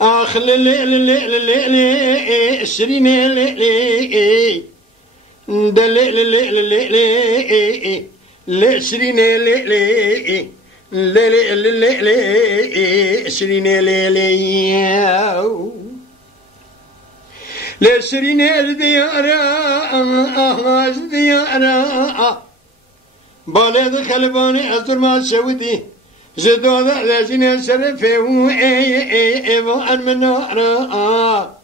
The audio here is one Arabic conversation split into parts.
آخ شرين دل شرين شرين لشرين الديار الديار بالد خلباني أزر ما شودي جدود لجنة شرفه وأن منارا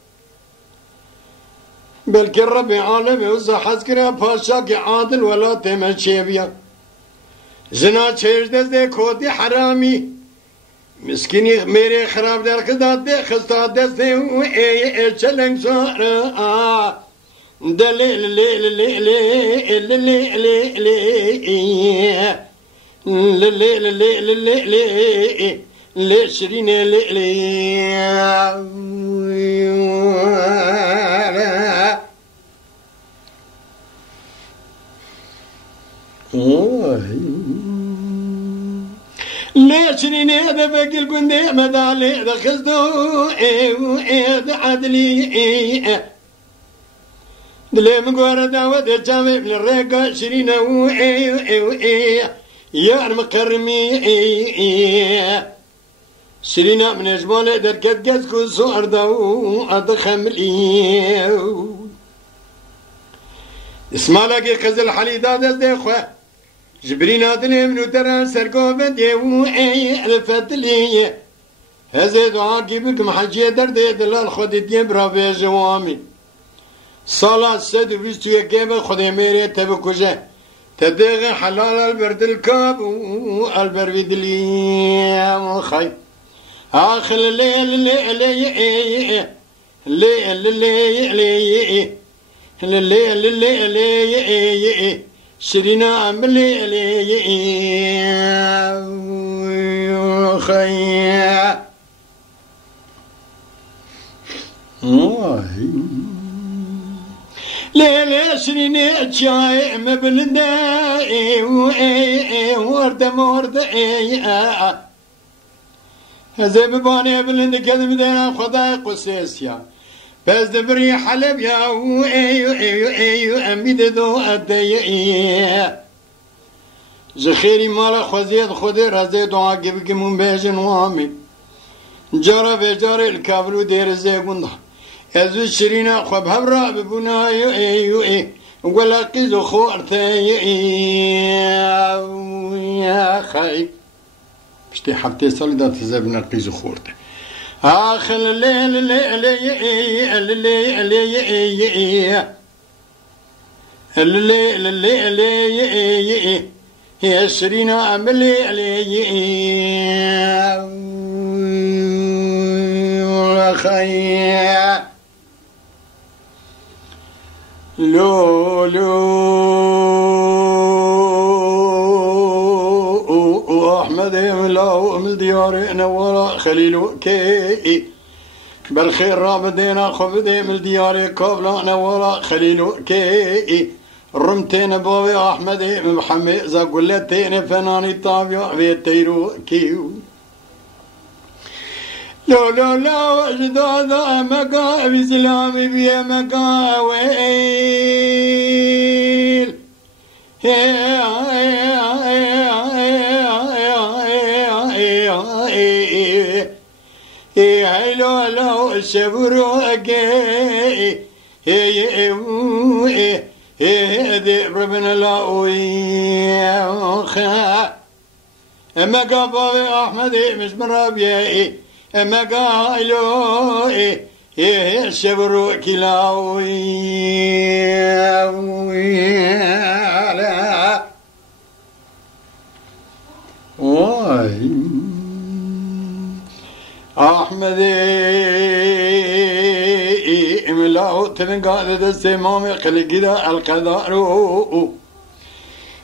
بلك الرب عالمي وصحت كرا باشاك عادل ولا تمشي بيا زنا چیز دسته کودی حرامی مسکینی میره خراب در خداد خستا دسته و چلنگ سارا دلیل شرين ليشرين هذا بقل قندي مدالي ذا خزدو ذا عدلي دلي مقورة داود الجامع من الرقا شرين يا المكرمي شرينا من اجمال دركت جزكو صور دو ادخملي اسمع لك خزل حليدا دز اخوه جبرينا دلي منو ترى سرقو بدي الفتلي هذا دعاء كيبك محجي درد دلال خودي دي برافي جوامي صلاة سد ويستو يكيب خودي ميري تبكوجه تدغ حلال البرد الكاب والبرد اللي خاي آخر الليل الليل شرينا من الليل خاي ليلة شريني جاي مبلداي ورد هذا بباني بلند كذب دينا خداي قسيسيا بس دبري حلب يا أمي دو أدي زخيري مالا خزيد خدي رزي دعا جبك من بيجن وامي جرى بجرى الكابلو دير زي قنده هذا شرينا خب هبرا ببنا ولا قيزو خورتي يا خاي بشتي حبتي صلدات زبنا قيزو خورتي آخر الليل الليل يا شرينا عملي يا خاي لولو أحمد ملاو من ديارنا ورا خليلو كي بالخير رابدينا خبدي من دياري قبلنا ورا خليلو كي رمتين بابي أحمد محمد زاقلتين فناني طابع بيتيرو كيو لو لو لو أجدادا مقا بسلامي بيا مقا ويل لو لو شبروكي ربنا لا ويخا مقا بابي أحمد مش مرابي أما قالوا شبروا كلاوي أحمد إملاو تنقال دستي مامي خلقنا القدار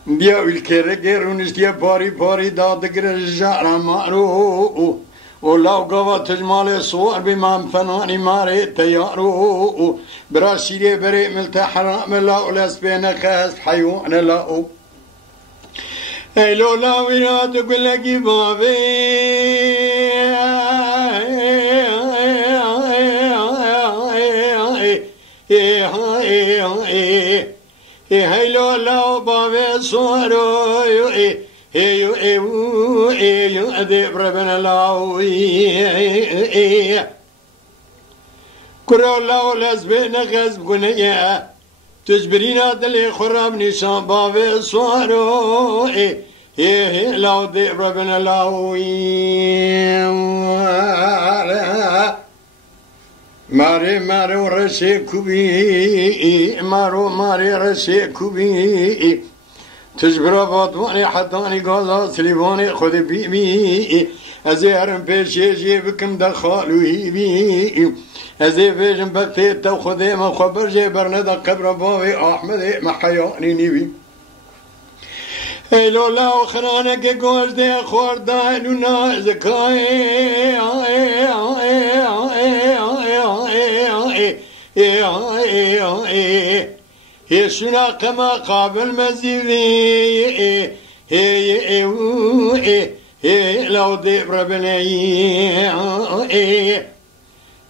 ديا الكرقر ونشتيا باري باري دادقر الجارة مارو ولو قوة تجمالي صور بمام فناني ماري تيارو براشيري بري ملتحرام لا ولس بين خاس حيوان لا اي لولا ويراد اقول لك بابي هاي لولا بابي صورو أدب ربنا لاوي كرو لاو لزبنا غزب قنيا تجبرينا دلي خراب نشان بابي صورو لاو دب ربنا لاوي مارو رشي كوبي ماري رشي كوبي تجبر باطواني حطاني قاضا سليفاني خذ بيبي أزيرم بيشي بكم دخالو هيبي أزي فيجم بكتيت وخذي ما خبر جبر ندى قبر بابي أحمد محياني نبي ايلو لا خرانك قوش دي خور دايلونا زكاي يسنا كما قابل مزيدي لو ديب ربني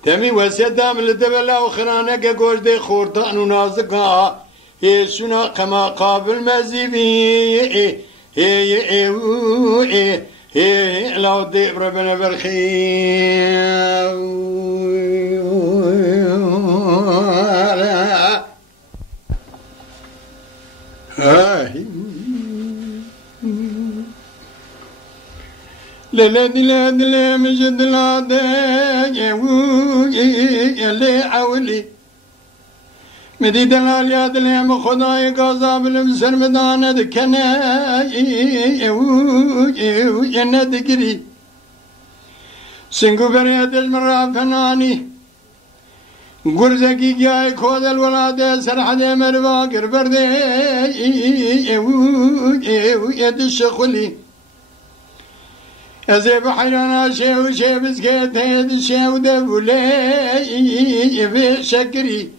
تمي وسيدام لدبلا وخرانك قوش دي خور دايلونا يسنا كما قابل مزيدي لو ديب ربنا بالخير لا مجد لا يلي عولي مديد الالياد لهم خداي قاضب المسر مدانة دكنا يندقري سنقو بريد المرا فناني قرزكي جاي كود الولادة سرحة مرباقر بردي يد الشخلي أزيب حيرانا شيو بسكيت هيد الشيو دبولي في شكري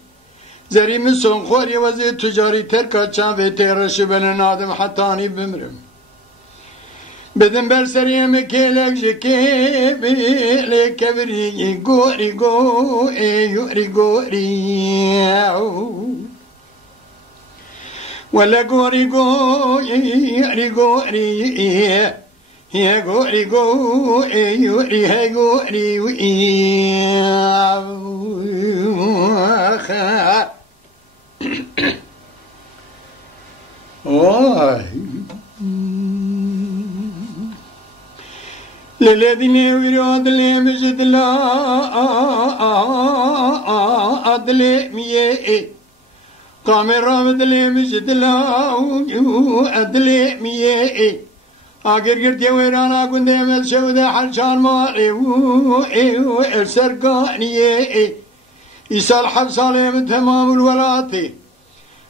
زري من سنخوري وزي تجاري تركا شافي تيرش بلن آدم حتاني بمرم بدن برسري مكيلك جكي بيلك كبري قوري ولا قوري يا قوري هاي قوري للذين يريد لمجد لا أدل مية قام رامد لمجد لا أدل مية آخر قرتي ويرانا كنت يمد شودة حرشان مالي السرقانية إيسا الحب صالح تمام الولاتي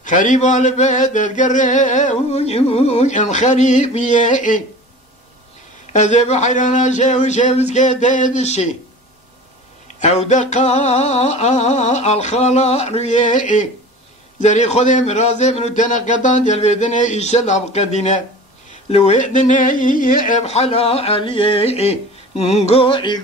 خريب البيت تقرر خريب يئي أزيب حيرانا شي مسكيت يدشي أو دقاء الخلاء ريئي زري خذي مرازي بنو تنقضان ديال بيدنا إيشا الأبقدنا لويدنا بحلا عليئي قوري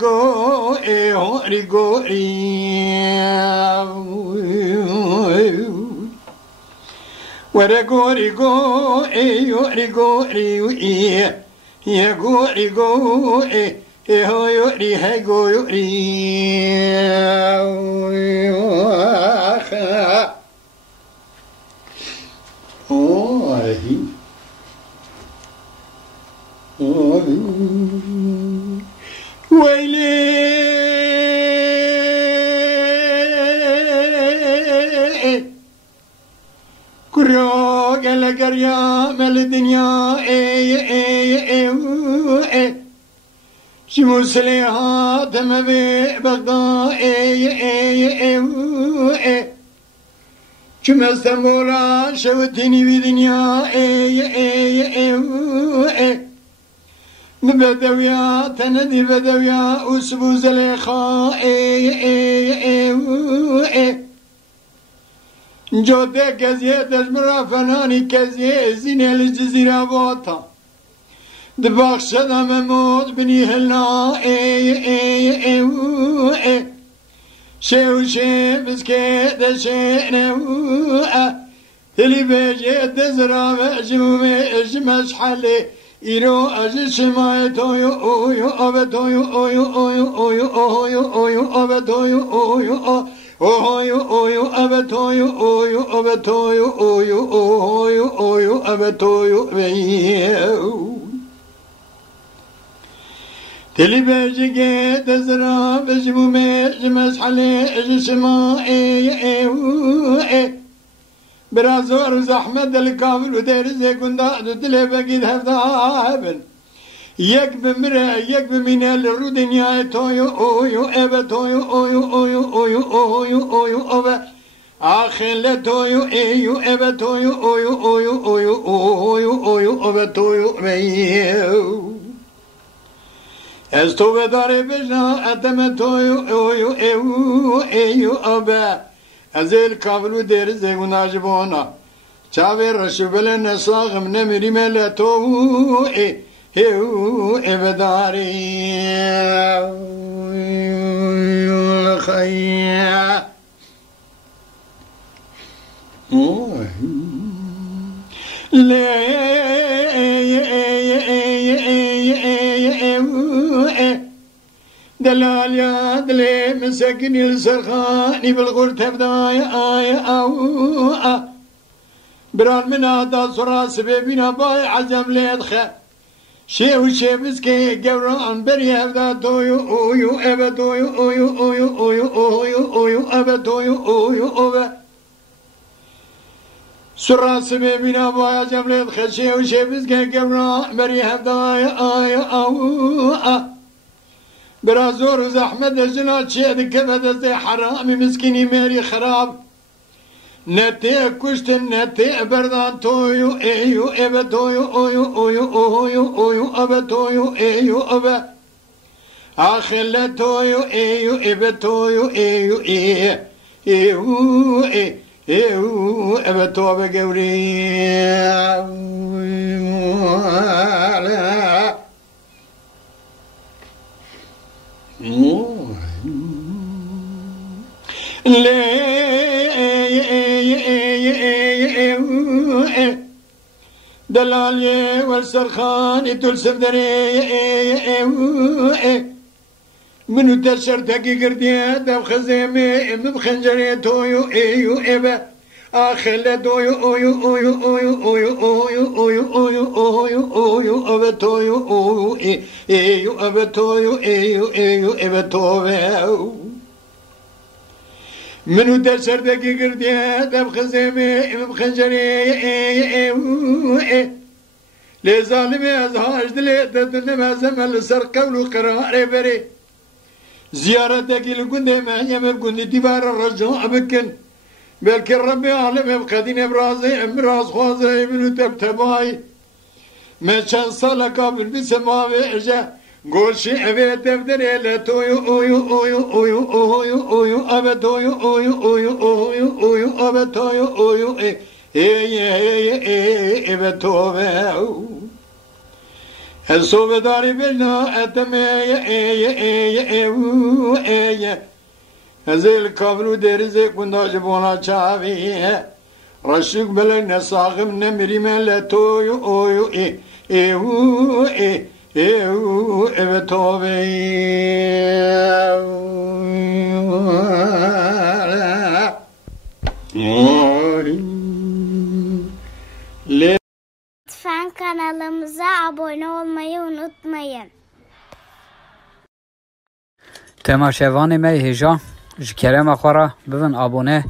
ورا قوري يا قوري هو يوري هاي قوري ويلي كروك القرية مال الدنيا شموس ليها تم بغداء كما استنبولا شوتني بدنيا بدويا تندي بدويا وسبو زليخا جودة كزيه دجمرا فناني كزيه زينة الجزيرة بوطا دباغ شدا مموت بني هلنا شو شي بسكي دشينا اللي بيجي دزرا مجمومي اجمش حالي إيرو أجل شماي تويو أويو أبتويو أويو أويو أويو أويو أويو أبتويو أويو أويو أويو أبتويو أويو أبتويو أويو أويو أويو أبتويو بيو تلي بيجي تزرع بجمومي جمس حالي أجل شماي برازور زحمة الكامل ودير زي كندا دلي بقيد هفدابن يك بمرا يك بمن الرود نهاية تويو أويو أبا تويو أويو أويو أويو أويو أويو أبا آخر تويو أيو أبا تويو أويو أويو أويو أويو أويو أبا تويو بيو استو بداري بجنا أتم تويو أويو أيو أيو أبا ازل کابلو دیر زگونا جبونا چاوی رشبل نساغم نمیری ملتو هیو ابداری خیا دلال يا دلي مسكني السرخاني بالغرت بداية آية أو بران من هذا صرا سببنا باي عزم ليدخل شي وشي مسكي قبران بري هذا تويو أويو أبا تويو أويو أويو أويو أويو أويو أبا تويو أويو أبا صرا سببنا باي عزم ليدخل شي وشي مسكي قبران بري هذا آية أو برازور وزحمة الجنات شيء كذا زي حرامي مسكيني ماري خراب نتي كشت نتي بردان تويو ايو ابا تويو اويو اويو اويو اويو ابا تويو ايو ابا اخر تويو ايو ابا تويو ايو ايو ايو ابا توبا قوري دلالي والسرخان تلسف دري منو تشر تقي قرديا دب خزيمي مبخنجري تويو ايو ابا اخل دويو اويو اويو اويو اويو اويو اويو اويو اويو اويو ابا تويو اويو ايو ابا تويو ايو ايو ابا تويو منو تشر تقي قرديا دب خزيمي مبخنجري لظالمي ازهاج دلي ددن ما زمل سر قولو قرار بري زيارتك القندي ما يم بقندي دبار الرجاء بكن بلكن ربي اعلم بقدين برازي امراض خوازي منو تبتباي ما كان صالة قابل بسماوي اجا قول شي ابي تبدري لا تويو اويو اويو اويو اويو اويو ابا تويو اويو اويو اويو اويو ابا تويو اويو اي ابا تويو الصوب داري بلنا اتمي هزيل كابلو ديرزي كندا جبونا چاوي رشوك بلن نساغم نمري من لتويو اويو ايو ايو ابتوبي Lütfen kanalımıza abone olmayı unutmayın. تماشاوان ما هجا جكرم أخرى ببن أبونه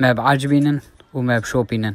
ما بعجبينن وما بشوبينن